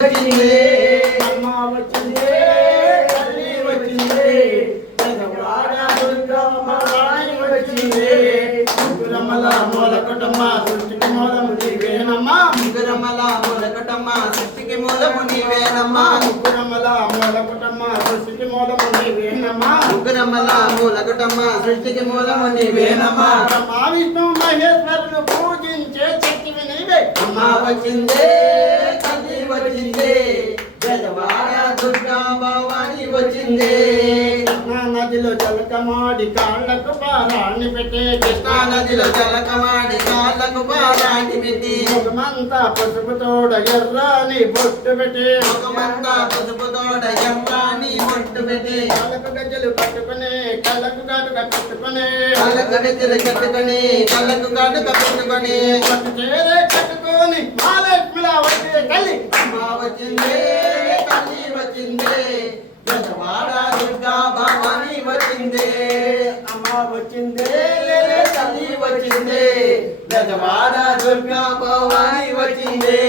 వచ్చిందే అమ్మ వచ్చిందే తల్లి వచ్చిందే పెదవాడ దుర్గమ్మ రాణి వచ్చిందే ముగ్గురమ్మల మూలకటమ్మ సృష్టికి మూలము నీవేనమ్మా ముగ్గురమ్మల మూలకటమ్మ సృష్టికి మూలము నీవేనమ్మా ముగ్గురమ్మల మూలకటమ్మ సృష్టికి మూలము నీవేనమ్మా ముగ్గురమ్మల మూలకటమ్మ సృష్టికి మూలము నీవేనమ్మా బ్రహ్మ విష్ణు మహేశ్వరులు పూజించే శక్తివి నీవే అమ్మ వచ్చిందే తల్లి వచ్చిందే పెదవాడ దుర్గా భవాని వచ్చిందే కృష్ణా నదిలో జలకమాడి కాళ్ళకు పారాన్ని పెట్టే కృష్ణా నదిలో జలకమాడి కాళ్ళకు పారాన్ని పెట్టి ముఖమంతా పసుపు తోడ ఎర్రాని బొట్టు పెట్టి ముఖమంతా పసుపు తోడ ఎర్రాని బొట్టు పెట్టి కాళ్ళకు గజ్జలు కట్టుకుని కళ్ళకు గాటుగా కట్టుకుని కళ్ళకు గజ్జలు కట్టుకుని కళ్ళకు గాటుగా పెట్టుకుని పట్టు చీరే కట్టుకొని మహాలక్ష్మిలా వచ్చే తల్లి అమ్మ వచ్చిందే తల్లి వచ్చిందే పెదవాడ దుర్గా భవాని వచ్చిందే అమ్మ వచ్చిందే తల్లి వచ్చిందే పెదవాడ దుర్గా భవాని వచ్చిందే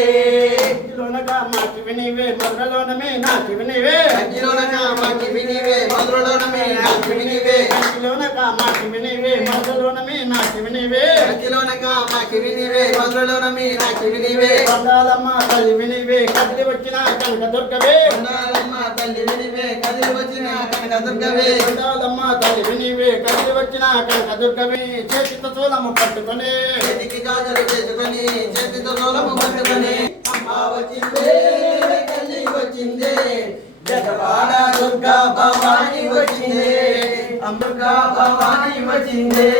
లోనగా మాకి వినివే మొదలలోనమే నాకి వినివే అగ్గిలోనగా మాకి వినివే మొదలులోనమే నాకి వినివే లోనగా మాకి వినివే మొదలలోనమే నాకి వినివే అగ్గిలోనగా మాకి వినివే మొదలులోనమే నాకి వినివే వందాలమ్మ తల్లి వినివే కదిలి వచ్చిన కనక దుర్గవే వందాలమ్మ తల్లి వినివే కదిలి వచ్చిన కనక దుర్గవే వందాలమ్మ తల్లి వినివే కదిలి వచ్చిన కనక దుర్గవే చేతితో చూలము పట్టుకొని చేతికి గాజులు చేసుకొని చేతితో సోలము పట్టుకొని అమ్మ వచ్చిందే తల్లి వచ్చిందే పెదవాడ దుర్గా భవాని వచ్చిందే దుర్గా భవాని వచ్చిందే